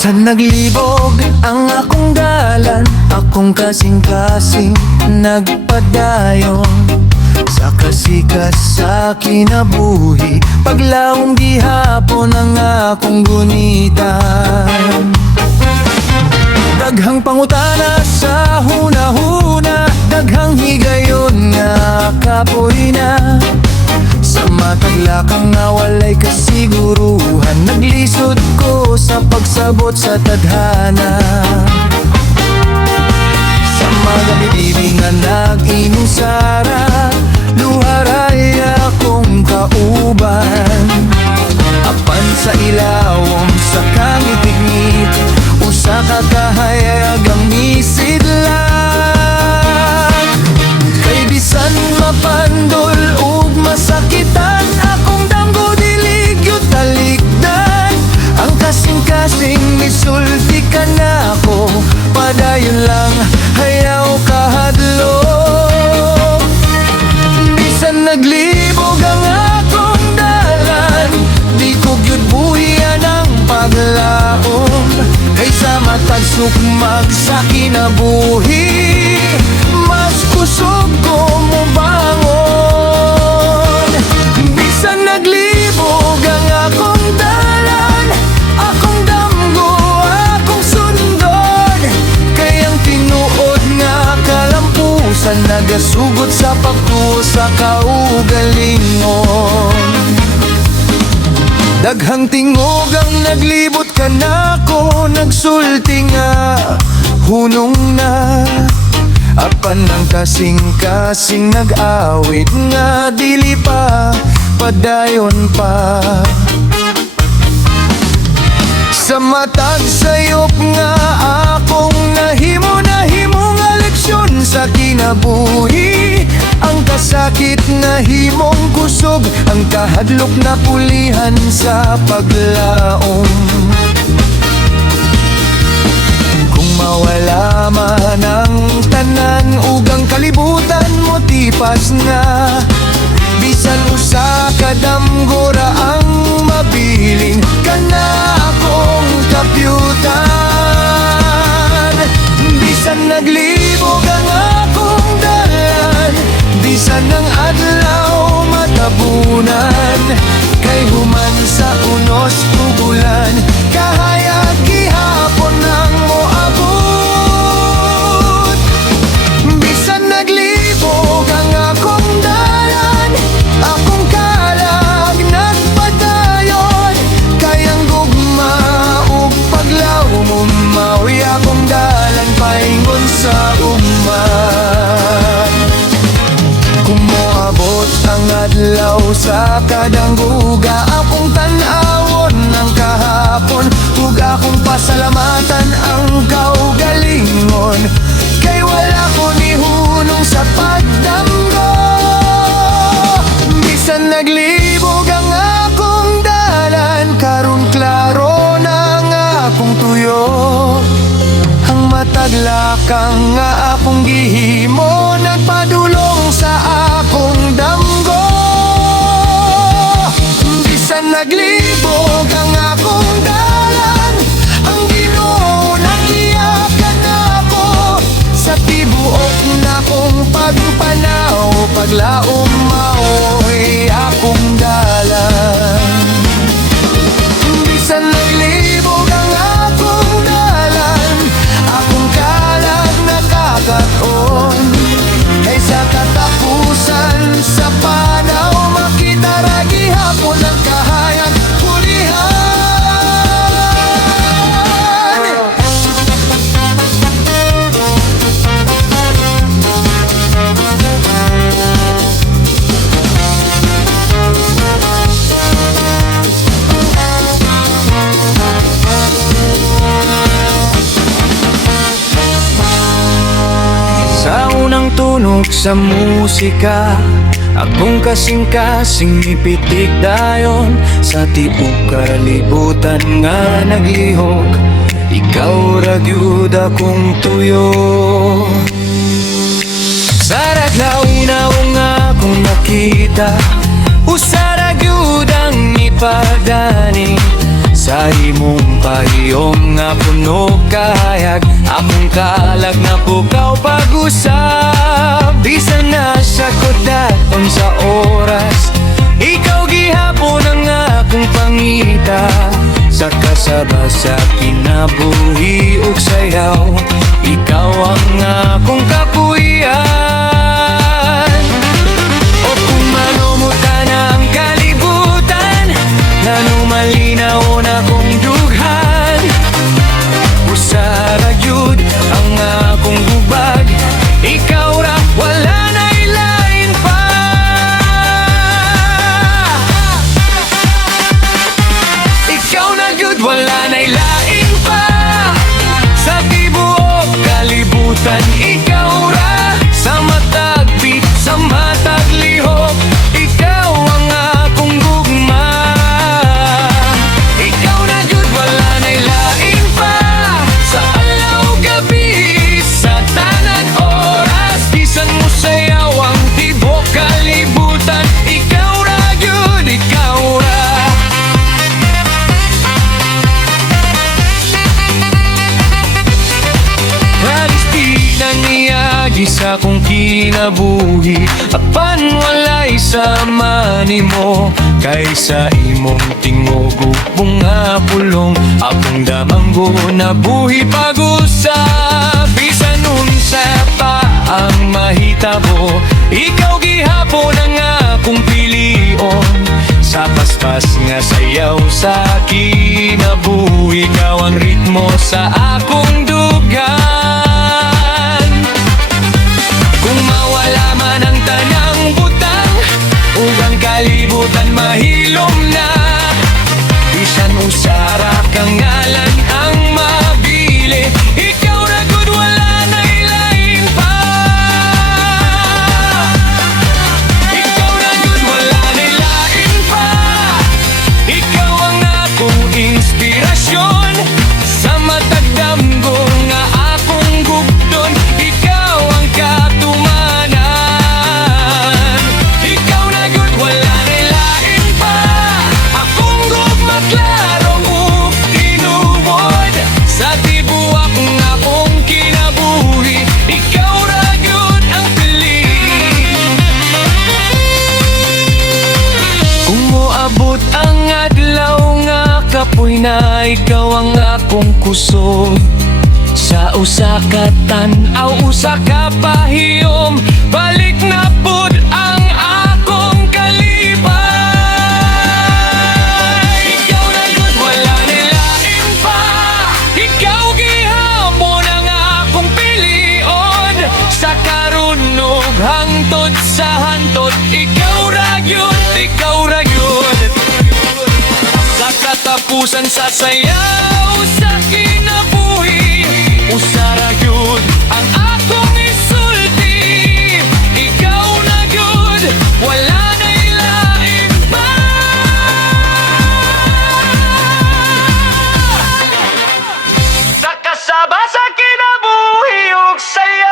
Minsan naglibog ang akong dalan, akong kasing-kasing nagpadayon sa kasikas sa kinabuhi, paglaong gihapon ang akong gunitan. Daghang pangutana sa hunahuna, daghang higayon nga kapoy na. Sa mataglakang nga walay kasiguruhan, naglisod ko sa pagsabot sa tadhana. Sa mga bibingan nag-inusara, luharay akong kauban. Apan sa ilawom sa kangit-ngit, usa ka kahayag ang misidlang. Kay bisan mapandol ug masakitan, akong damgo diligyot talikdan. Ang kasing-kasing misulti ka na ako, padayon lang hayaw kahadlok. Bisan naglibog ang akong dalan, di ko gyud buhian ang paglaom. Kaysa matagsukmag sa kinabuhi, mas kusog ko mo bangon. Bisan naglibog ang akong dalan, akong damgo, akong sundon. Kayang tinuod nga kalampusan, nagasugod sa pagtuo sa kaugalingon. Daghang tingog ang naglibot ka na ko, nagsulti nga hunong na. Apan ang kasing-kasing nag-awit nga dili pa, padayon pa. Sa matag sayop nga akong nahimo nga leksyon sa kinabuhi. Ang kasakit na himong kusog, ang kahadlok na pulihan sa paglaom. Kung mawala man ang tanan ug ang kalibutan mo tipas na, bisan usa ka damgora ang mabiling kana akong kapyutan. Bisan naglibog ang akong dalan, bisan ang adlaw matabunan, kay human sa unos tugulan, kahayag gihapon ang moabot. Bisan naglibog ang akong dalan, akong kalag nagpadayon, kayang gugma ug paglaw mo mawi akong dalan paingon sa uman. Kung moabot ang adlaw sa kadangguga, akong tan-awon ng kahapon, ug akong pasalamatan ang kaugalingon. Kay wala ko ni hunong sa pagdamgo. Bisan naglibog ang akong dalan, karon klaro na nga akong tuyo. Ang mataglakang nga akong gihimo, nagpadulong sa akong damgo. Bisan naglibog ang akong dalan, ang Ginoo nagiyakan ako. Sa tibuok na kong pagpanaw, paglaom mao'y akong dalan. Bisan naglibog ang akong dalan, akong kalag nakakaton. Kay sa katapusan sa panaw, makita ra gihapon ang kahayag pulihan. Sa unang tunog sa musika, akong kasing-kasing ipitik dayon. Sa tibuok kalibutan nga naglihok, ikaw ra gyud akong tuyo. Sa radlaw inaong akong nakita, usa ra gyud ang ipadani. Sa Sa imong pahiyom nga puno kahayag, akong kalag na pukaw pag-usap. Bisan na sa kodaton sa oras, ikaw gihapon ang akong pangita. Sa kasaba sa kinabuhi ug sayaw, ikaw ang akong kapuyan. O kung manumutan ang kalibutan, nanumalinaw na kong dughan. Usara gyud ang akong gubag, ikaw ra wala na ilain pa. Ikaw na gyud wala na ilain pa. Sa tibuok kalibutan, ikaw ra. Sa matag bit, sa matag lihok, ikaw ang akong gugma. Ikaw na gyud wala na ilain pa. Sa alaw gabi, sa tanan oras, bisan mo sayaw ang tibuok kalibutan, ikaw ra gyud, ikaw ra. Halos di na niyagi sa kong kinabuhi, apan walay sama nimo. Kaysa imong tingog ug bunga pulong, akong damanggo na buhi pag-usap. Bisan unsa pa ang mahitabo, ikaw gihapon ang akong pilion. Sa paspas nga sayaw sa kinabuhi, ikaw ang ritmo sa akong dugan. Kung mawala man ang tanang butang, ug ang kalibutan mahilom na, bisan usara kang ngalan ang mabili, ikaw ra gud wala na ilain pa. Ikaw ra gud wala na ilain pa. Ikaw ang akong inspirasyon, sa matag damgo nga akong gugton, ikaw ang katumanan. Ikaw na gud wala na ilain pa. Akong gugma klaro ug tinuod, sa tibuak nga akong kinabuhi, ikaw ra gyud ang piling. Kung moabot ang adlaw nga kapoy na, ikaw ang akong kusog. Sa usa ka tan-aw, usa ka pahiyom, balik na pud ang akong kalipay. Ikaw na gud wala na ilain pa. Ikaw gihapon ang akong pilion. Sa karon ug hangtod sa hantod, ikaw ra gyud, ikaw ra gyud. Sa katapusan sa sayaw sa kinabuhi, usara gyud ang akong isulti. Ikaw na gyud wala na ilain pa. Sa kasaba sa kinabuhi ug sayaw.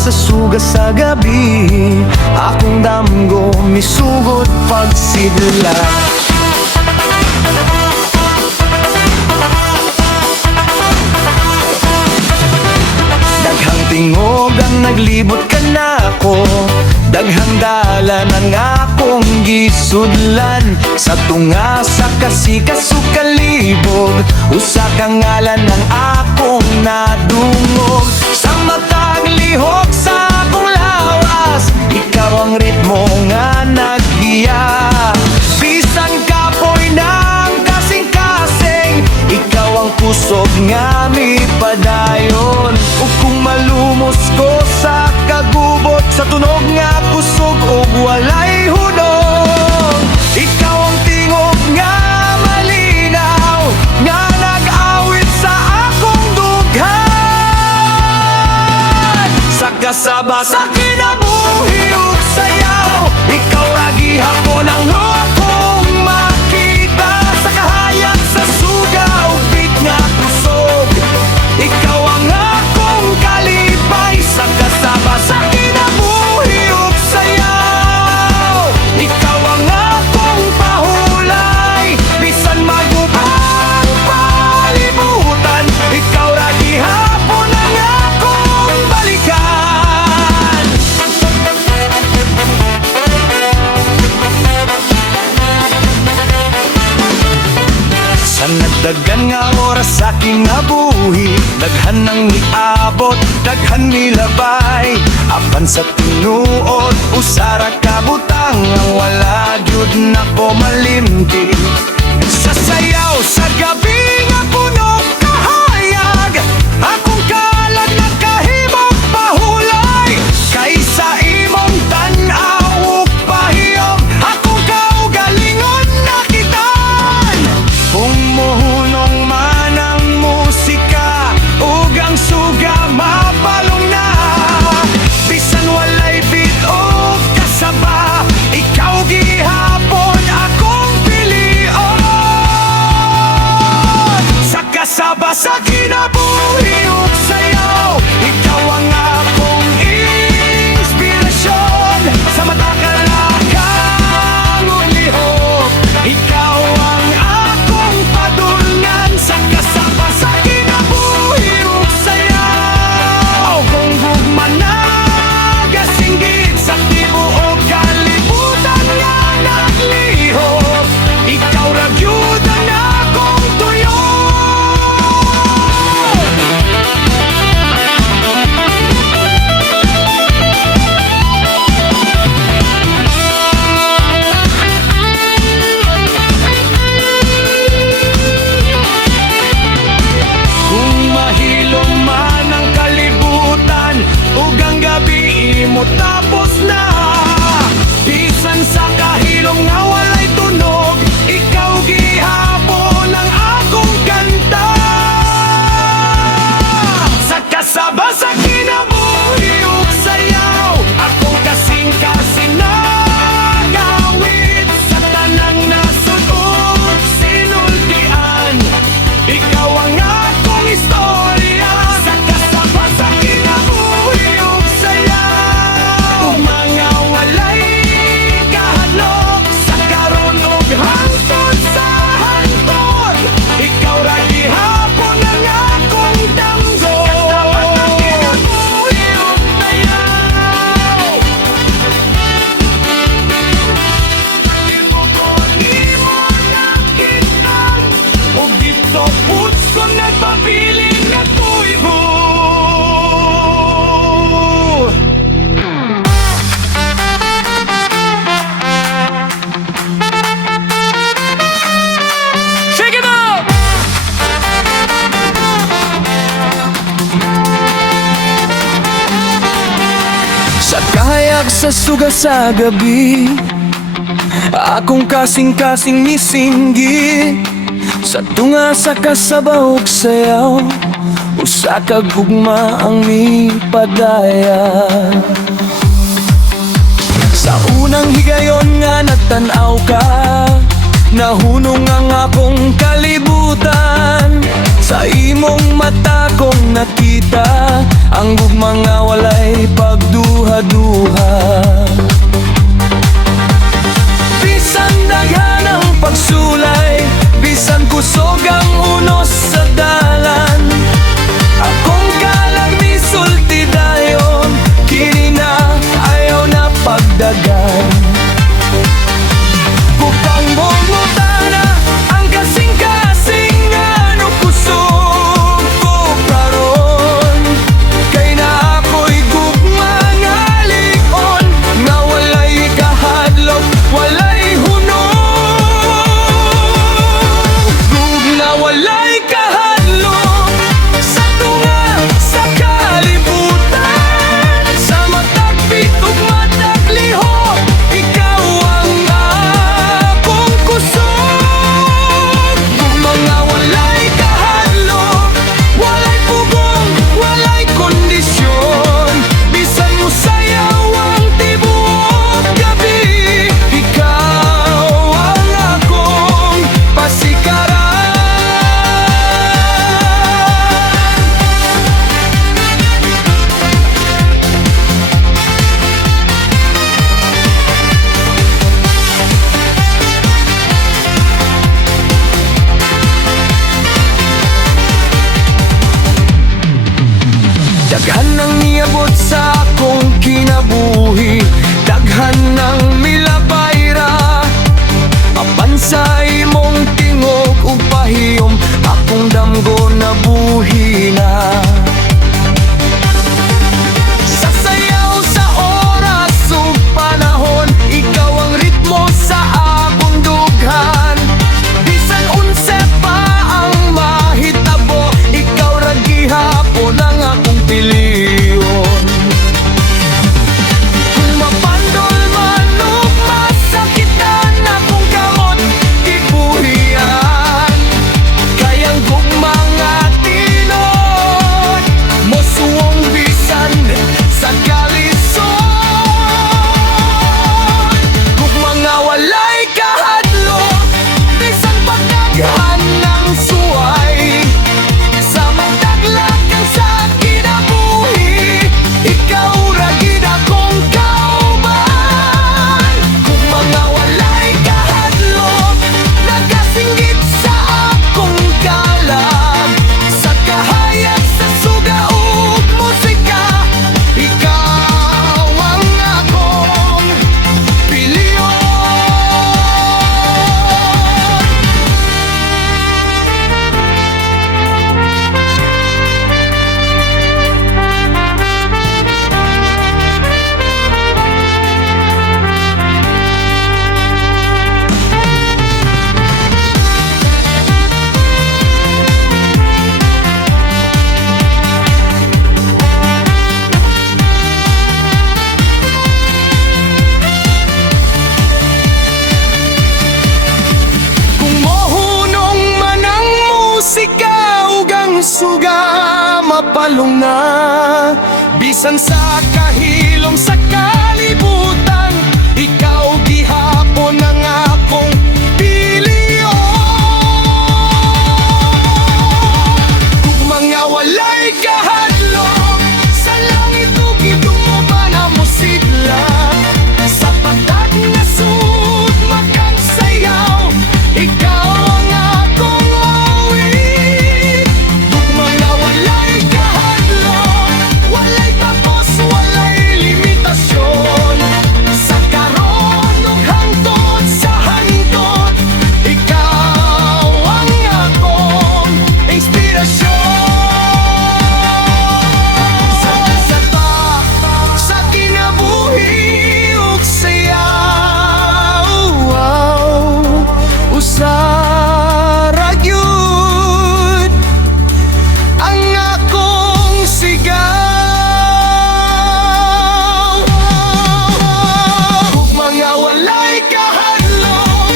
Sa suga sa gabi, akong damgo misugod pagsidla. Daghang tingog ang naglibot ka na ako, daghang dalan ang akong gisudlan. Sa tunga sa kasikas o kalibog, usa ka ngalan ang akong nadungog. Sa matag lihok sa akong lawas, ikaw ang ritmo nga naggiya. Bisan kapoy ng kasing-kasing, ikaw ang kusog nga mipadayon. Ug kung malumos ko sa kagubot, sa tunog nga kusog ug walay hunong, ikaw ang tingog nga malinaw, nga nag-awit sa akong dughan. Sa kasaba sa kinabuhi ug sayaw, ikaw ra gihapon Daghan nga oras sa kinabuhi, daghan nang niabot, daghan nilabay. Apan sa tinuod, usara kabutang ang wala gyud na ko malimti. Sa sayaw sa gabi nga puno kahayag, akong kalag na kahimong pahulay. Kaysa imong tan-aw ug pahiyom, akong kaugalingon nakitaan. Kung mohunong man ang musika ug ang suga mapalong na, bisan walay beat o kasaba, ikaw gihapon akong pilion. Sa kasaba sa kinabuhi ug sayaw, ikaw ang akong inspirasyon. Sa mata kalakang ug lihok, ikaw ang akong padulngan. Sa kasaba sa kinabuhi ug sayaw, kung gugma nagasinggit sa tibuok kalibutan nga naglihok, ikaw ra gyud ang akong tuyo. Kung mahilom man ang kalibutan ug ang gabi imo tapos na, bisan sa kahilom nga walay tunog, ikaw gihapon ang akong kanta. Sa kasaba sa kinabuhi ug sayaw, akong kasing-kasing nagawid. Sa tanang nasud ug sinultian, ikaw ang akong istorya. Sa kasaba sa kinabuhi ug sayaw, mga walay kahadlok. Sa karon ug hangtod sa hangtod, ikaw ra gihapon ang akong damgo. Sa kasaba sa kinabuhi ug sayaw, tibukon imo nakitaan, ug dito puts ko nagpabiling na tuyo. Shake it up! Sa kahayag sa suga sa gabi, akong kasing-kasing misinggi. Sa tunga sa kasaba ug sayaw, usa ka gugma ang ipadaya. Sa unang higayon nga nagtan-aw ka, nahunong ang akong kalibutan. Sa imong mata kong nakita ang gugma nga walay pagduha-duha. Bisan daghan ang pagsulay, bisan kusog ang unos sa dalan, akong kalag ni sulti dayon, kini na ayaw na pagdagan. Kupang bumutana ang kasing-kasing ano kusog ko karon, kay na ako'y gugma nga ligon, nga walay kahadlok, walay hunong. Gugna walay kahadlok, sa tunga sa kalibutan. Sa matag bitog matag lihok, ikaw ang akong kusog. suga mapalong na. Bisan sa kahilom sa kalibutan, ikaw gihapon ang akong piliyon. Kung mga walay kahadlok, sa langit o gidong mo sigla. Sa patag na sud makang sayaw, ikaw ang akong awit. Kung mga walay kahadlok, walay tapos, walay limitasyon. Sa karon ug hangtod sa hangtod, ikaw ang akong inspirasyon. Sa kasata, sa kinabuhi ug sayaw, usara gyud ang akong sigaw. Kung mga walay kahadlok,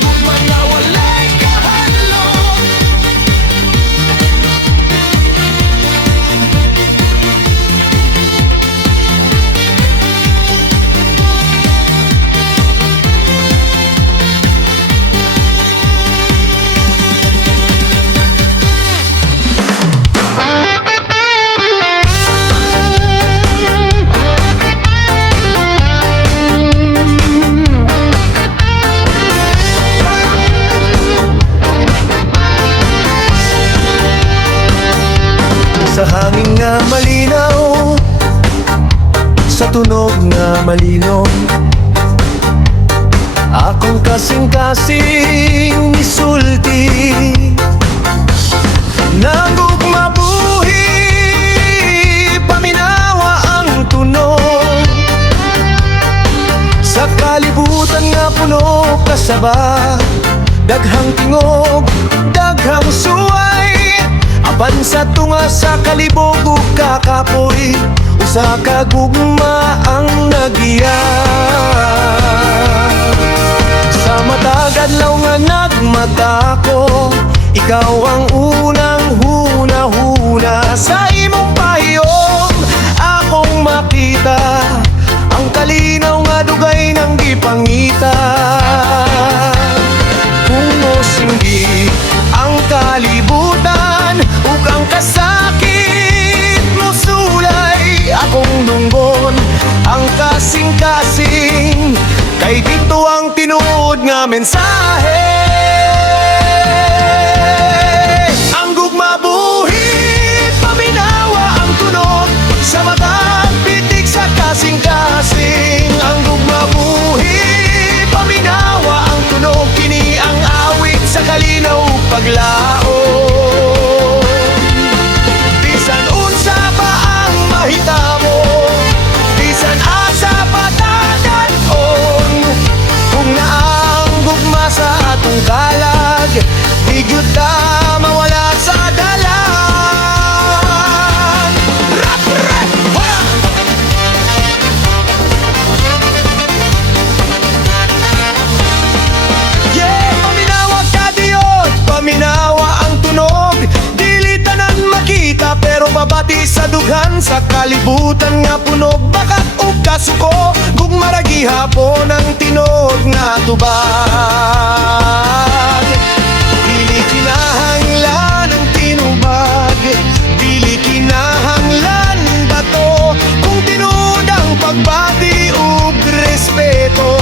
kung mga walay kahadlok, sa hangin nga malinaw, sa tunog nga malino, akong kasing-kasing misulti. Nagugma buhi, paminawa ang tunog, sa kalibutan nga puno kasaba. Daghang tingog, daghang suway, apan sa tunga sa kalibog ug kakapoy, usa ka gugma ang nagiya. Sa matag adlaw nga nagmata ko, ikaw ang unang huna-huna. Sa imong pahiyom akong makita ang kalinaw nga dugay ng gipangita. Kung mosindi ang kalibutan ug ang kasakit mo sulay, akong lunggon ang kasing-kasing, kay dito ang tinuod nga mensahe. Ang gugma buhi, paminawa ang tunog, sa matag pitik sa kasing-kasing. Ang gugma buhi, paminawa ang tunog, kini ang awit sa kalinaw ug paglaom. Bisan unsa pa ang mahitabo, bisan asa patadaton, kung naang gugma sa atong kalag, di gyud ta mawala sa dalan. Rap, rap, ha! Yeah, paminawa ka diyon, paminawa ang tunog, dili tanan makita pero babati sa dughan. Sa kalibutan nga puno bakat ug kasuko, gugma ra gihapon ang tinog nga tubag. Dili kinahanglan ang tinubag, dili kinahanglan bato, kung tinuod ang pagbati ug respeto,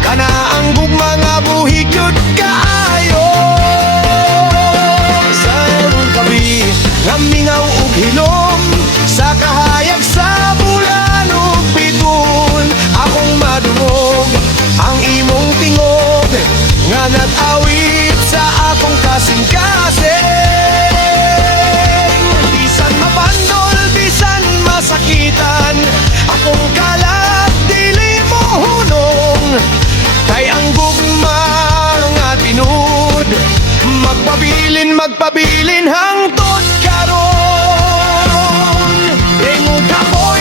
kana ang gugma nga buhi gyud kaayo. Sa imong kabi nga mingaw ug hilom, sa kahayag sa bulan ug bituon, akong madungog ang imong tingog nga nag-awit sa akong kasing-kasing. Bisan mapandol, bisan masakitan, akong kalat dili mo hunong, kay ang gugma nga tinud, magpabilin hangtod karon. Ingog ako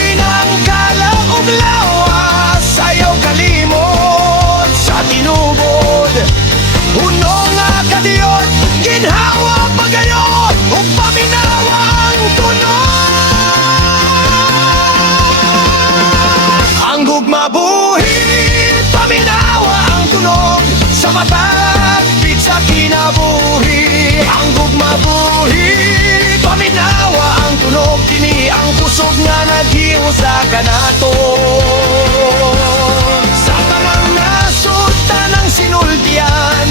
gugmabuhi, ang gugmabuhi. Paminawa ang tunog kini ang kusog nga naghiho sa kanaton. Sa tanang nasud, tanang sinultian,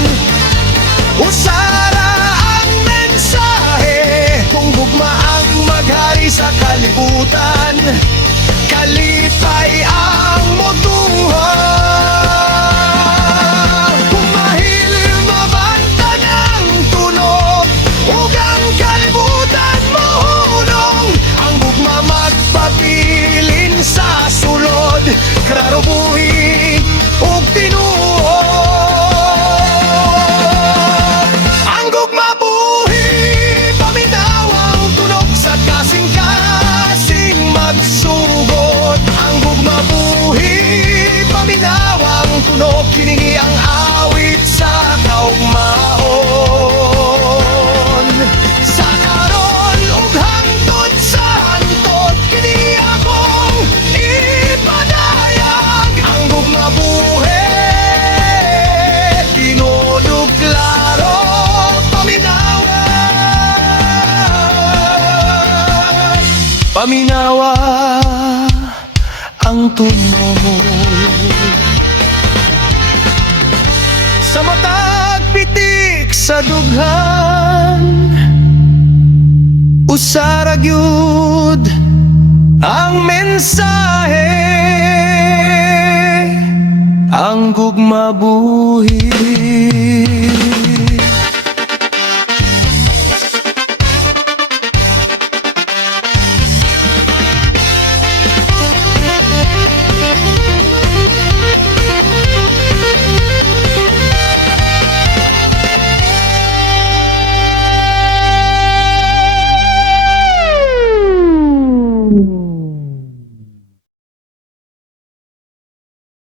usara ang mensahe. Kung gugma ang maghari sa kalibutan, kalipay ang motuhan. Kumahil mabanta ng tunog, ug ang kalibutan mahunong. Ang gugma magpabilin sa sulod, klaro buhi ug tinuod. Ang gugma buhi, paminawang tunog sa kasing-kasing magsugod. Ang gugma buhi, paminawang tunog kiningi ang awit sa kaugmaon. Sa karon ug hangtod sa hantod, kini akong ipadayag. Ang gugma buhi, tinuod ug klaro, paminawa ang tunog. Sa matag pitik sa dughan, usara gyud ang mensahe. Ang gugma buhi.